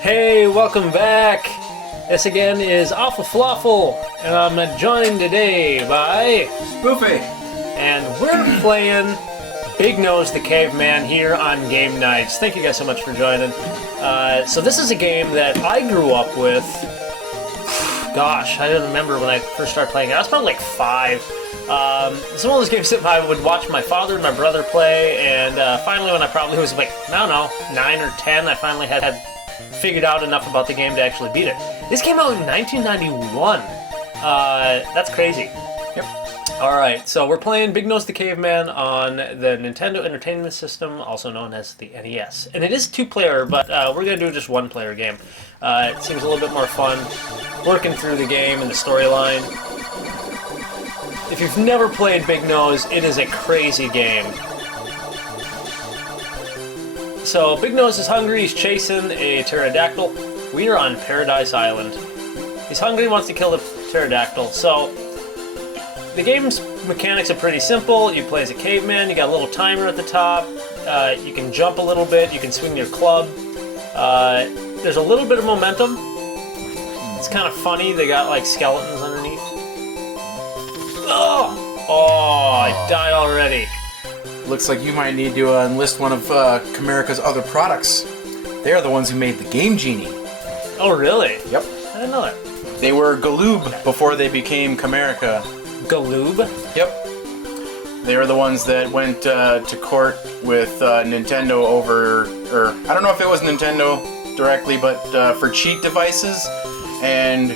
Hey, welcome back. This again is Awful Falafel, and I'm joined today by Spoofy. And we're playing Big Nose the Caveman here on Game Nights. Thank you guys so much for joining. So this is a game that I grew up with. Gosh, I don't remember when I first started playing it. I was probably like 5. It's one of those games that I would watch my father and my brother play, and finally when I probably was like, I don't know, 9 or 10, I finally had figured out enough about the game to actually beat it. This came out in 1991. That's crazy. Yep. Alright, so we're playing Big Nose the Caveman on the Nintendo Entertainment System, also known as the NES. And it is 2-player, but we're going to do just 1-player game. It seems a little bit more fun working through the game and the storyline. If you've never played Big Nose, it is a crazy game. So, Big Nose is hungry, he's chasing a pterodactyl. We are on Paradise Island. He's hungry, wants to kill the pterodactyl. So, the game's mechanics are pretty simple. You play as a caveman, you got a little timer at the top. You can jump a little bit, you can swing your club. There's a little bit of momentum. It's kind of funny, they got like skeletons underneath. Oh, I died already. Looks like you might need to enlist one of Camerica's other products. They're the ones who made the Game Genie. Oh, really? Yep. I didn't know that. They were Galoob before they became Camerica. Galoob? Yep. They were the ones that went to court with Nintendo over, or I don't know if it was Nintendo directly, but for cheat devices. And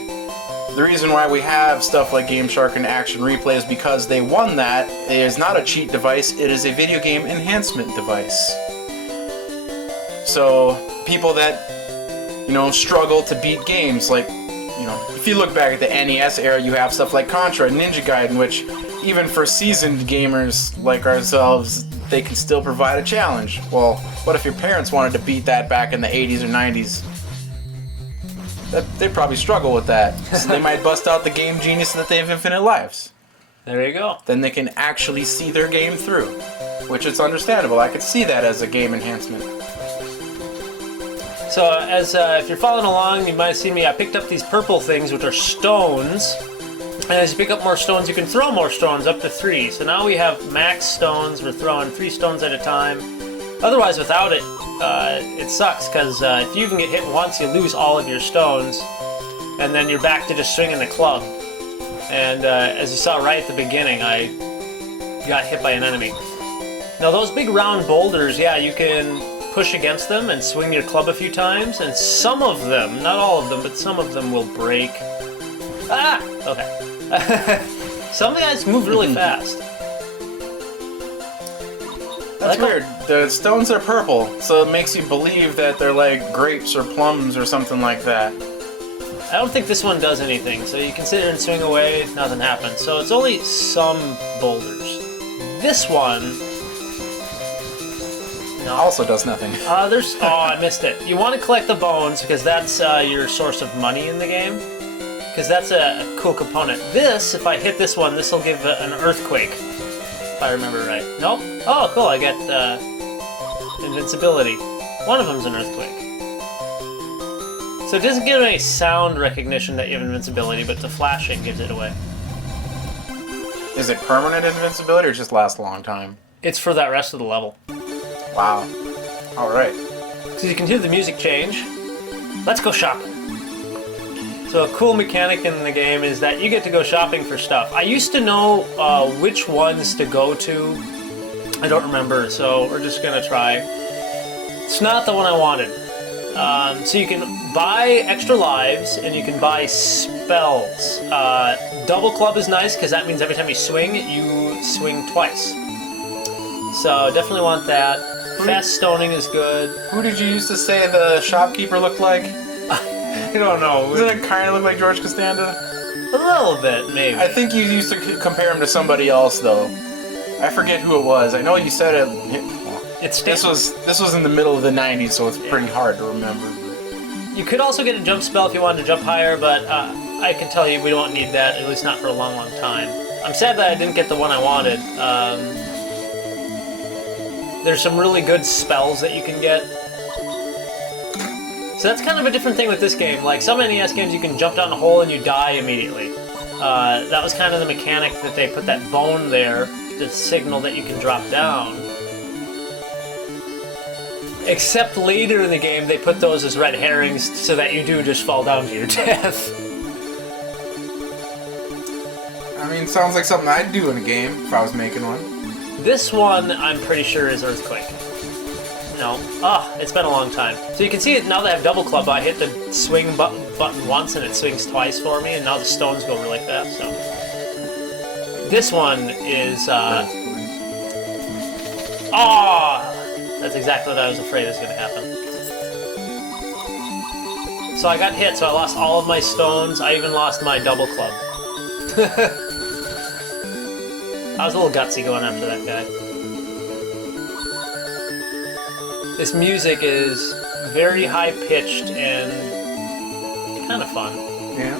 the reason why we have stuff like Game Shark and Action Replay is because they won that. It is not a cheat device, it is a video game enhancement device. So, people that, struggle to beat games, like, if you look back at the NES era, you have stuff like Contra and Ninja Gaiden, which, even for seasoned gamers like ourselves, they can still provide a challenge. Well, what if your parents wanted to beat that back in the 80s or 90s? They'd probably struggle with that. So they might bust out the Game Genie so that they have infinite lives. There you go. Then they can actually see their game through, which is understandable. I could see that as a game enhancement. So, if you're following along, you might have seen me. I picked up these purple things, which are stones. And as you pick up more stones, you can throw more stones, up to 3. So now we have max stones. We're throwing 3 stones at a time. Otherwise, without it, it sucks, because if you even get hit once, you lose all of your stones, and then you're back to just swinging the club. And as you saw right at the beginning, I got hit by an enemy. Now those big round boulders, yeah, you can push against them and swing your club a few times, and some of them, not all of them, but some of them will break. Ah! Okay. Some of the guys move really fast. That's weird. The stones are purple, so it makes you believe that they're like grapes or plums or something like that. I don't think this one does anything, so you can sit there and swing away, nothing happens. So it's only some boulders. This one... No. Also does nothing. I missed it. You want to collect the bones, because that's your source of money in the game. Because that's a cool component. This, if I hit this one, this will give an earthquake. If I remember right. Nope. Oh, cool. I get invincibility. One of them's an earthquake. So it doesn't give any sound recognition that you have invincibility, but the flashing gives it away. Is it permanent invincibility or just lasts a long time? It's for that rest of the level. Wow. Alright. So you can hear the music change. Let's go shopping. So a cool mechanic in the game is that you get to go shopping for stuff. I used to know which ones to go to. I don't remember, so we're just gonna try. It's not the one I wanted. So you can buy extra lives, and you can buy spells. Double club is nice, because that means every time you swing twice. So definitely want that. Fast stoning is good. Who did you used to say the shopkeeper looked like? I don't know. Doesn't it kind of look like George Costanza? A little bit, maybe. I think you used to compare him to somebody else, though. I forget who it was. I know you said it. This was in the middle of the 90s, so it's pretty hard to remember. You could also get a jump spell if you wanted to jump higher, but I can tell you we don't need that, at least not for a long, long time. I'm sad that I didn't get the one I wanted. There's some really good spells that you can get. So that's kind of a different thing with this game. Like, some NES games you can jump down a hole and you die immediately. That was kind of the mechanic that they put that bone there to signal that you can drop down. Except later in the game, they put those as red herrings so that you do just fall down to your death. I mean, sounds like something I'd do in a game if I was making one. This one, I'm pretty sure, is Earthquake. No. It's been a long time. So you can see it now that I have double club. I hit the swing button once and it swings twice for me, and now the stones go really fast. So this one is. That's exactly what I was afraid was going to happen. So I got hit, so I lost all of my stones. I even lost my double club. I was a little gutsy going after that guy. This music is very high-pitched and kind of fun. Yeah.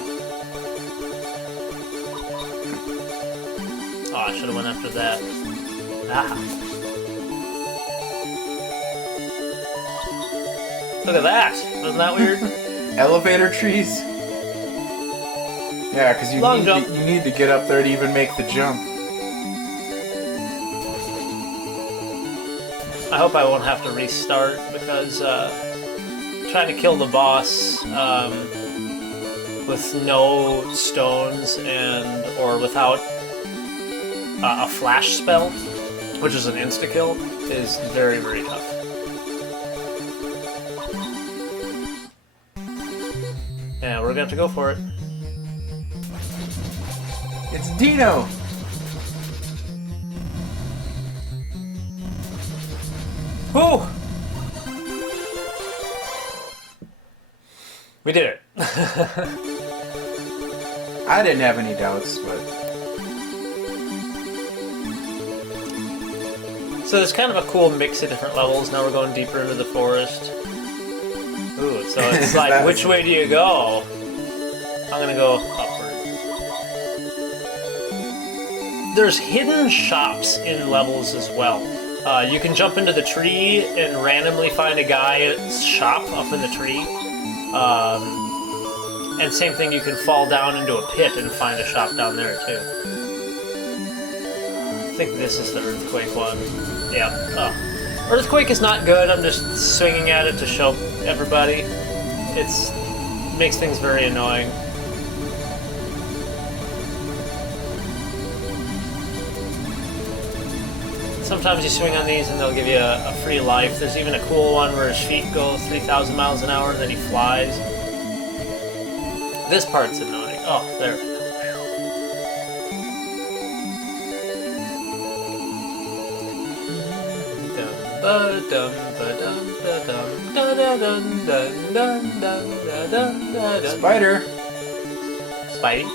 Oh, I should have went after that. Look at that! Wasn't that weird? Elevator trees? Yeah, because you need to get up there to even make the jump. I hope I won't have to restart, because trying to kill the boss with no stones or without a flash spell, which is an insta-kill, is very, very tough. Yeah, we're gonna have to go for it. It's Dino! Whew! We did it. I didn't have any doubts, but... So there's kind of a cool mix of different levels. Now we're going deeper into the forest. Ooh, so it's like, which way do you go? I'm gonna go upward. There's hidden shops in levels as well. You can jump into the tree and randomly find a guy's shop up in the tree. And same thing, you can fall down into a pit and find a shop down there too. I think this is the Earthquake one. Yeah. Oh. Earthquake is not good. I'm just swinging at it to show everybody. It makes things very annoying. Sometimes you swing on these and they'll give you a free life. There's even a cool one where his feet go 3,000 miles an hour and then he flies. This part's annoying. Oh, there we go. Spider! Spidey?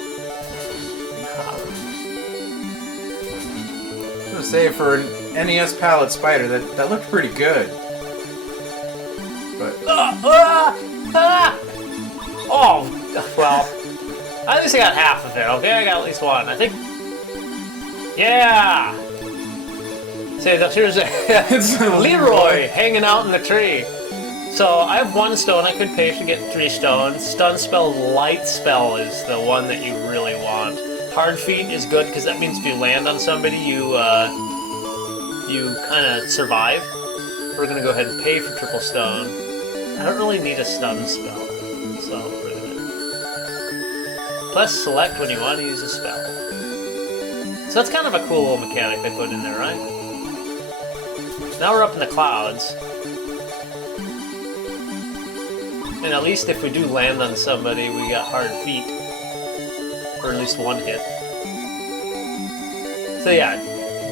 I'm gonna say, for an NES palette Spider, that looked pretty good. But... Oh, well, at least I got half of it, okay? I got at least one, I think. Yeah! See, here's Leroy hanging out in the tree. So I have one stone. I could pay to get 3 stones. Stun spell, light spell is the one that you really want. Hard feet is good because that means if you land on somebody, you kind of survive. We're gonna go ahead and pay for triple stone. I don't really need a stun spell, so we're gonna plus select when you want to use a spell. So that's kind of a cool little mechanic they put in there, right? Now we're up in the clouds. And at least if we do land on somebody, we got hard feet. Or at least one hit. So yeah,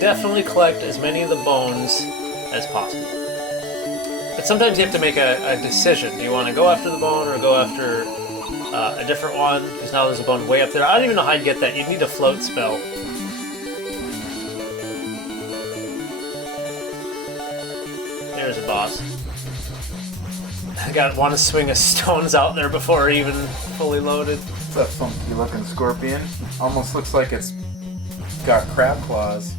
definitely collect as many of the bones as possible. But sometimes you have to make a decision. Do you want to go after the bone or go after a different one? Because now there's a bone way up there. I don't even know how you'd get that. You'd need a float spell. There's a boss. I want to swing a stones out there before even fully loaded. It's a funky looking scorpion. Almost looks like it's got crab claws.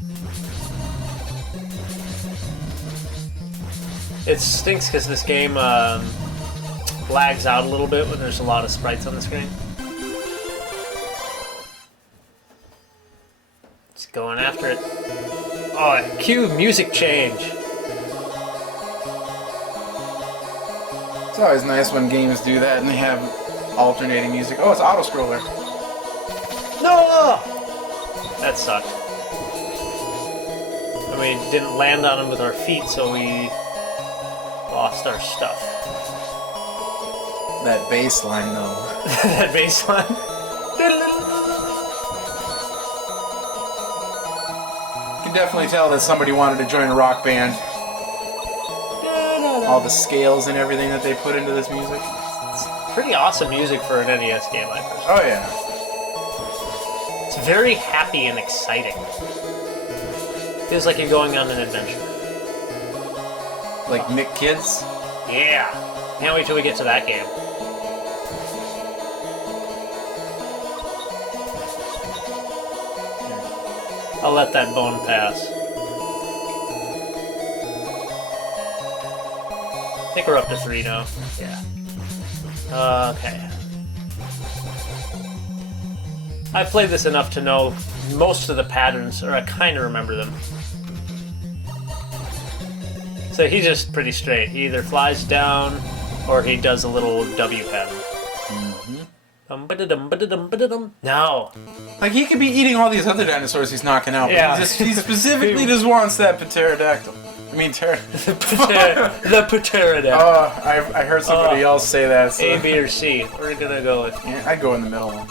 It stinks because this game lags out a little bit when there's a lot of sprites on the screen. Just going after it. Oh, cue music change. It's always nice when games do that and they have alternating music. Oh, it's auto-scroller. No! That sucked. And we didn't land on him with our feet, so we lost our stuff. That bass line, though. That bass line. You can definitely tell that somebody wanted to join a rock band. All the scales and everything that they put into this music. It's pretty awesome music for an NES game, I personally. Oh, yeah. It's very happy and exciting. Feels like you're going on an adventure. Like Nick Kids? Yeah. Can't wait till we get to that game. I'll let that bone pass. I think we're up to 3 now. Yeah. Okay. I've played this enough to know most of the patterns, or I kind of remember them. So he's just pretty straight. He either flies down, or he does a little W pattern. No. Like, he could be eating all these other dinosaurs he's knocking out. Yeah. But he specifically just wants that pterodactyl. I mean, The pterodactyl. Oh, I heard somebody else say that. So. A, B, or C. We're gonna go with... Yeah, I'd go in the middle one.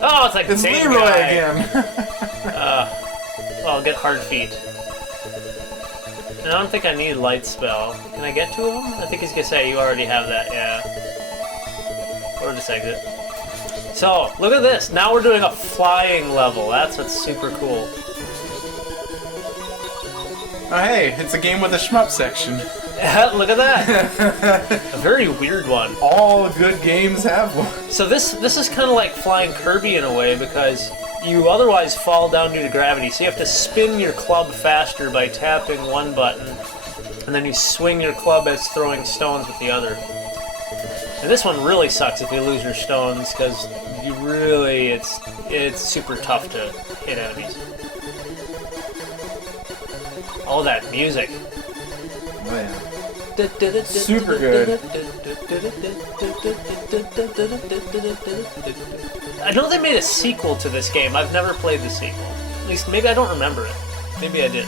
Oh, it's like the It's same Leroy guy. again. I'll get hard feet. And I don't think I need light spell. Can I get to him? I think he's gonna say you already have that, yeah. Or just exit. So, look at this. Now we're doing a flying level. That's what's super cool. Oh, hey, it's a game with a shmup section. Look at that. A very weird one. All good games have one. So this is kind of like flying Kirby in a way, because you otherwise fall down due to gravity. So you have to spin your club faster by tapping one button, and then you swing your club as throwing stones with the other. And this one really sucks if you lose your stones, because you really, it's super tough to hit enemies. All that music. Oh, yeah. Super good. I know they made a sequel to this game. I've never played the sequel. At least, maybe I don't remember it. Maybe I did.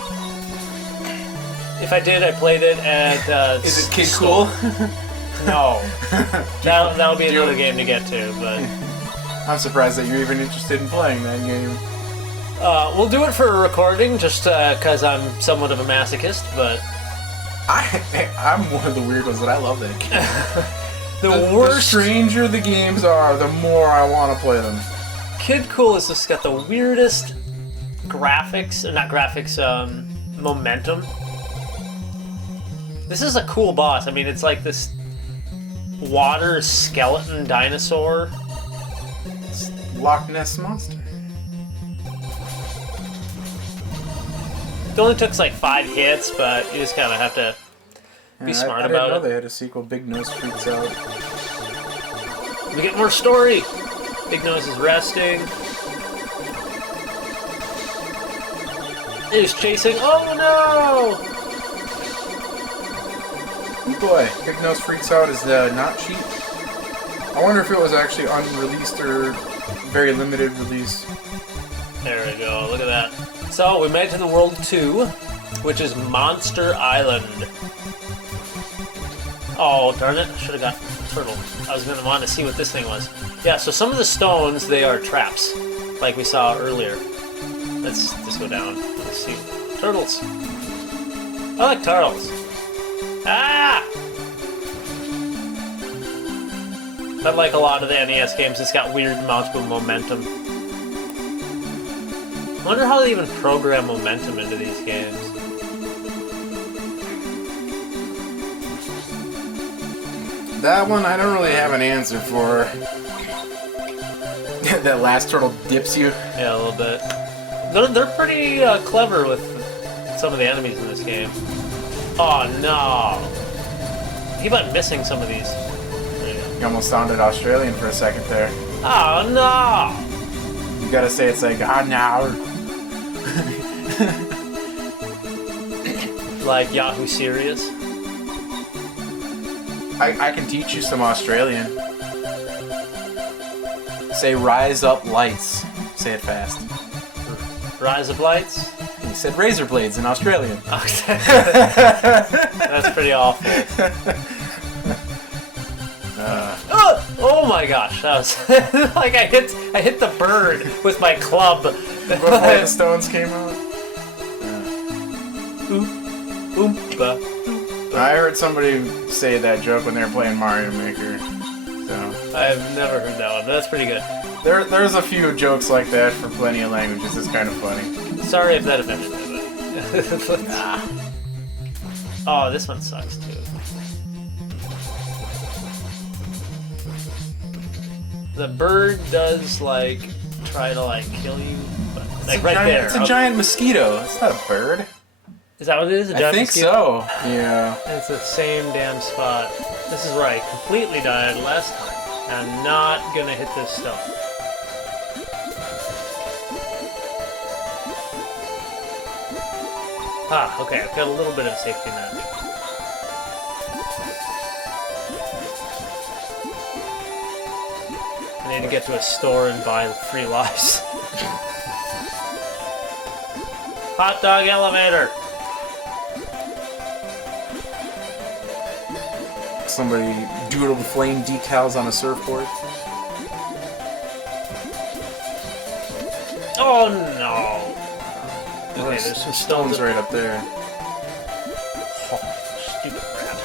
If I did, I played it at... Is it Kid Cool? No. That'll be another game to get to, but... I'm surprised that you're even interested in playing that game. We'll do it for a recording, just because I'm somewhat of a masochist, but... I'm one of the weird ones, but I love that game. The The stranger the games are, the more I want to play them. Kid Cool has just got the weirdest graphics, not graphics, momentum. This is a cool boss. I mean, it's like this water skeleton dinosaur. It's Loch Ness Monster. It only took like 5 hits, but you just kind of have to be smart I about didn't know it. they had a sequel, Big Nose Freaks Out. We get more story. Big Nose is resting. He's chasing. Oh no! Boy, Big Nose Freaks Out is not cheap. I wonder if it was actually unreleased or very limited release. There we go. Look at that. So we made it to the World 2, which is Monster Island. Oh, darn it. I should have got Turtle. I was going to want to see what this thing was. Yeah, so some of the stones, they are traps, like we saw earlier. Let's just go down. Let's see. Turtles. I like turtles. Ah! But like a lot of the NES games, it's got weird amounts of momentum. I wonder how they even program momentum into these games. That one I don't really have an answer for. That last turtle dips you. Yeah, a little bit. They're pretty clever with some of the enemies in this game. Oh no! Keep on missing some of these. There you go. You almost sounded Australian for a second there. Oh no! You gotta say it's like, ah, no. Like Yahoo Serious. I can teach you some Australian. Say rise up lights. Say it fast. Rise of Lights? You said razor blades in Australian. That's pretty awful. Oh my gosh, that was like I hit the bird with my club. Before the stones came out. Oompa. I heard somebody say that joke when they were playing Mario Maker. So I've never heard that one, but that's pretty good. there's a few jokes like that for plenty of languages. It's kind of funny. Sorry if that offended anybody. Oh, this one sucks too. The bird does like try to like kill you, but like right there. It's a giant mosquito. It's not a bird. Is that what it is? A I giant think mosquito? so. Yeah. It's the same damn spot. This is where I completely died last time. And I'm not gonna hit this stone. Ah, okay, I've got a little bit of safety net. I need to get to a store and buy 3 lives. Hot dog elevator! Somebody doodled flame decals on a surfboard. Oh no! Okay, there's some Stones right up there. Oh, stupid rat.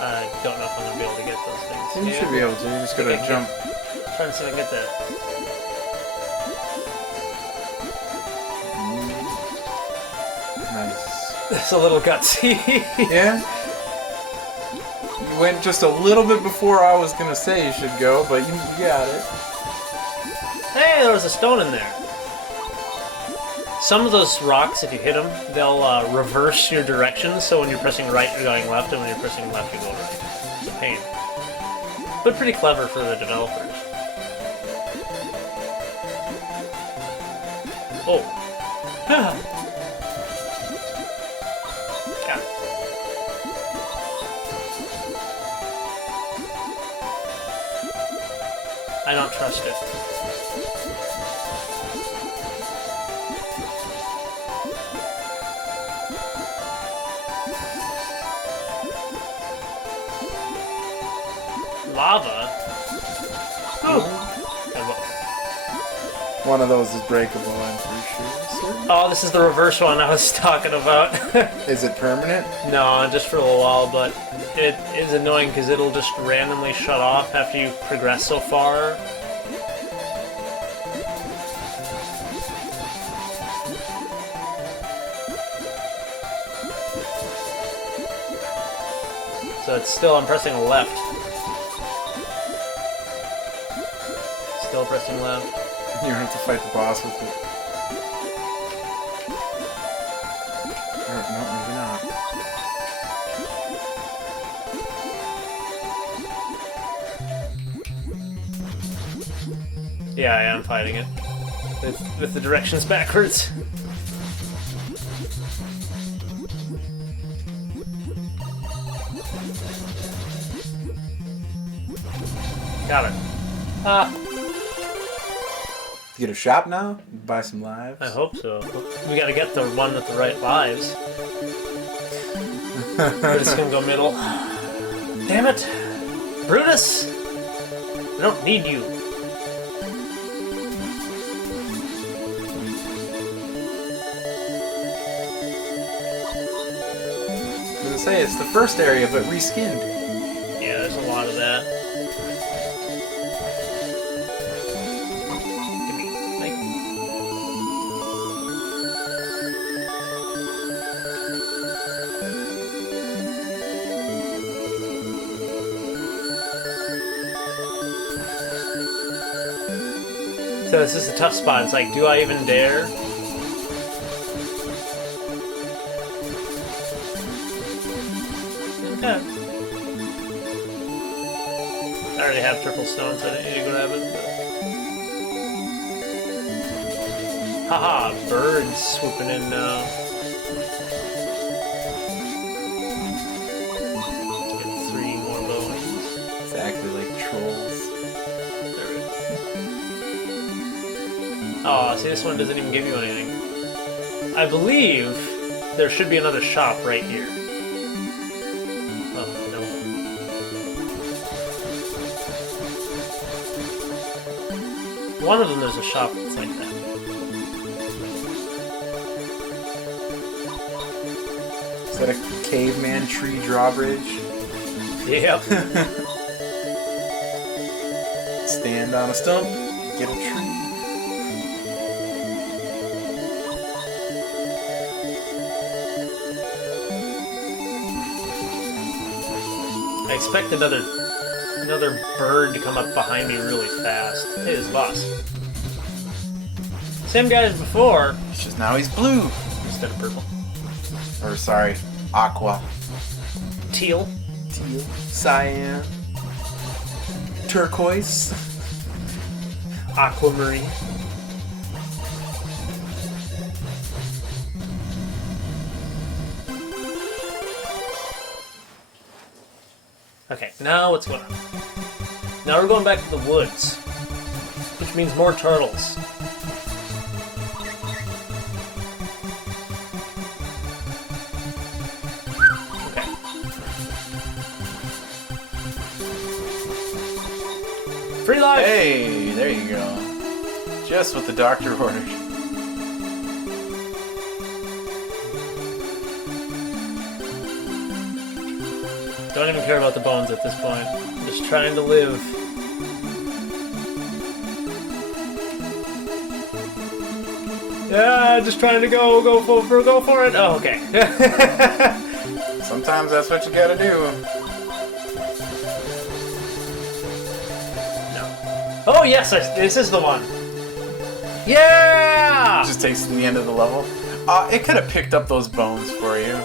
I don't know if I'm gonna be able to get those things. You should be able to. You just gotta Okay. jump. Trying to see if I can get the... Nice. It's a little gutsy. Yeah? You went just a little bit before I was gonna say you should go, but you got it. Hey, there was a stone in there. Some of those rocks, if you hit them, they'll reverse your directions, so when you're pressing right, you're going left, and when you're pressing left, you go right. It's a pain. But pretty clever for the developers. Oh. Got it. I don't trust it. Lava? Oh. One of those is breakable, I'm pretty sure. Oh, this is the reverse one I was talking about. Is it permanent? No, just for a little while, but it is annoying because it'll just randomly shut off after you progress so far. So it's still, I'm pressing left. Still pressing left. You don't have to fight the boss with it. Or, no, maybe not. Yeah, I am fighting it. With the directions backwards. Got it. Ah, You get a shop now? Buy some lives? I hope so. We gotta get the one with the right lives. We're just gonna go middle. Damn it! Brutus! We don't need you. I was gonna say, it's the first area, but reskinned. Yeah, there's a lot of that. Give me, like... So this is a tough spot. It's like, do I even dare? Okay. I already have triple stones, so I didn't need to grab it. But... Haha, birds swooping in now. Get 3 more bones. Exactly like trolls. There it is. Oh, see, this one doesn't even give you anything. I believe there should be another shop right here. Oh, no. One of them, there's a shop that's like that. Is that a caveman tree drawbridge? Yep. Stand on a stump, get a tree. I expect another bird to come up behind me really fast. Hey, this boss. Same guy as before. It's just now he's blue. Instead of purple. Or sorry, aqua. Teal. Teal. Cyan. Turquoise. Aquamarine. Okay, now what's going on? Now we're going back to the woods, which means more turtles. Okay. Free life! Hey, there you go. Just what the doctor ordered. Don't even care about the bones at this point. I'm just trying to live. Yeah, just trying to go for it. Oh, okay. Sometimes that's what you gotta do. No. Oh yes, this is the one. Yeah! It just takes to the end of the level. It could have picked up those bones for you.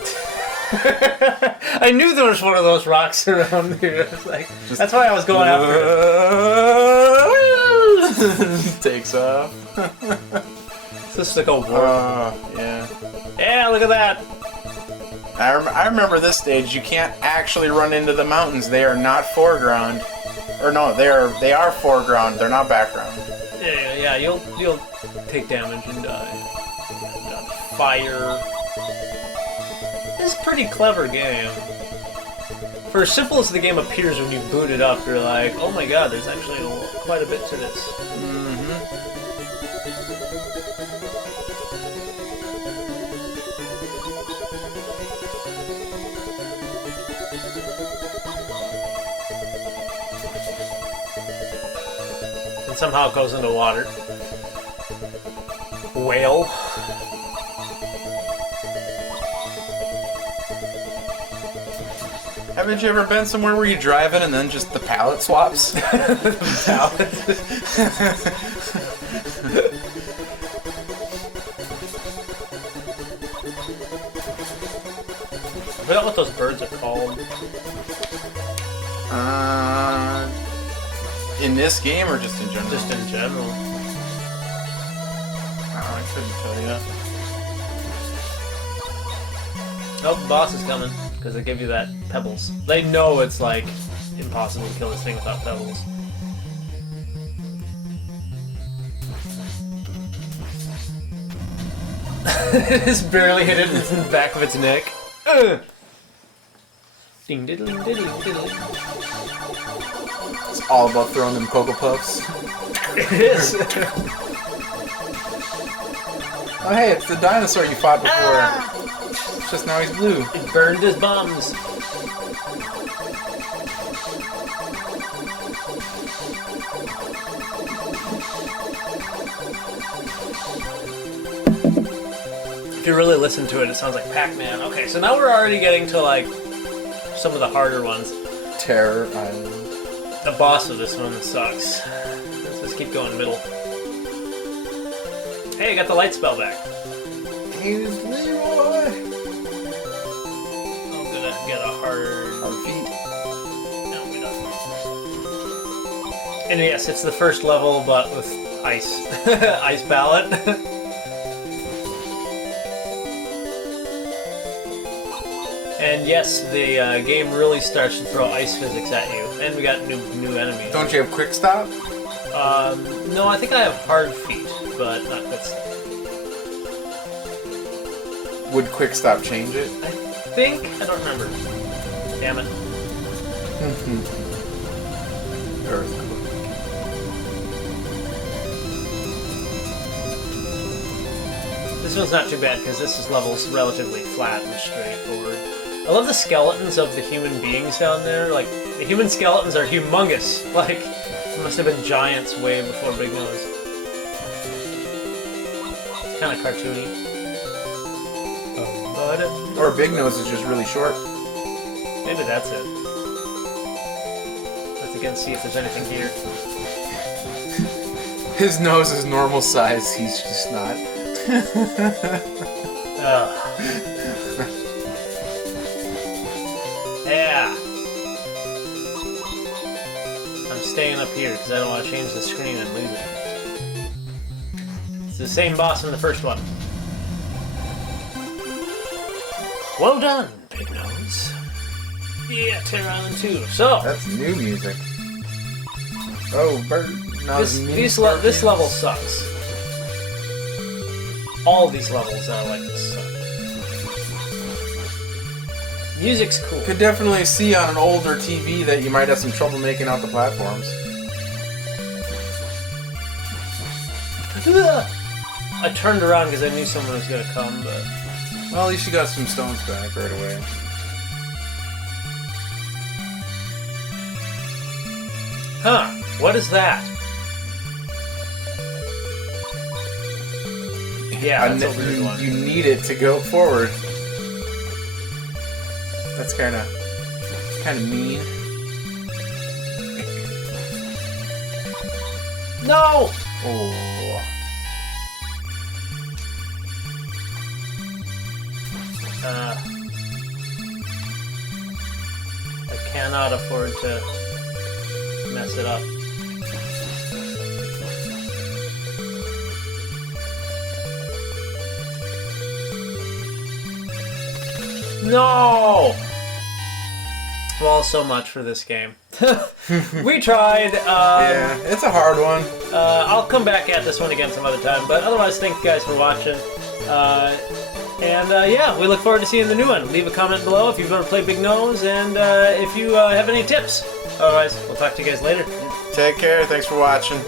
I knew there was one of those rocks around here. Like, that's why I was going after it. Takes off. This is like a war. Yeah. Yeah, look at that. I remember this stage. You can't actually run into the mountains. They are not foreground. Or no, they are foreground. They're not background. Yeah. You'll take damage and die. Fire. This is a pretty clever game. For as simple as the game appears when you boot it up, you're like, oh my god, there's actually quite a bit to this. Mm-hmm. And somehow it goes into water. Whale. Haven't you ever been somewhere where you drive in and then just the palette swaps? Palette. I forgot what those birds are called. In this game or just in general? Just in general. I couldn't tell you. Oh, the boss is coming, because they give you that pebbles. They know it's like impossible to kill this thing without pebbles. It just barely hit it in the back of its neck. Ding diddling diddling diddling. It's all about throwing them Cocoa Puffs. It is. Oh hey, it's the dinosaur you fought before. It's just now he's blue. It burned his bums. If you really listen to it, it sounds like Pac-Man. Okay, so now we're already getting to like some of the harder ones. Terror Island. The boss of this one sucks. Let's just keep going middle. Hey, I got the light spell back. Here's Leroy. I'm gonna get a hard... Our feet. No, we don't. And yes, it's the first level, but with ice. Ice palette. And yes, the game really starts to throw ice physics at you. And we got new enemies. Don't you have quick stop? No, I think I have hard feet, but not quick stop. Would quick stop change it? I think... I don't remember. Damn it. Earthquake. This one's not too bad because this level's relatively flat and straightforward. I love the skeletons of the human beings down there. Like, the human skeletons are humongous. Like, there must have been giants way before Big Nose. It's kind of cartoony. But Or Big Nose is just really short. maybe that's it. Let's again see if there's anything here. His nose is normal size, he's just not. Yeah. I'm staying up here because I don't want to change the screen and lose it. It's the same boss in the first one. Well done, Big Nose. Yeah, Terror Island 2. So, That's new music. Oh, bird. No, this level sucks. All these levels are like this suck. Music's cool. Could definitely see on an older TV that you might have some trouble making out the platforms. I turned around because I knew someone was going to come, but... Well, at least you got some stones back right away. Huh, what is that? Yeah, that's a weird one. You need it to go forward. That's kind of mean. No! Oh. I cannot afford to mess it up. No! Well, so much for this game. We tried. Yeah, it's a hard one. I'll come back at this one again some other time, but otherwise, thank you guys for watching. Yeah, we look forward to seeing the new one. Leave a comment below if you've ever played Big Nose, and if you have any tips. Otherwise, we'll talk to you guys later. Take care. Thanks for watching.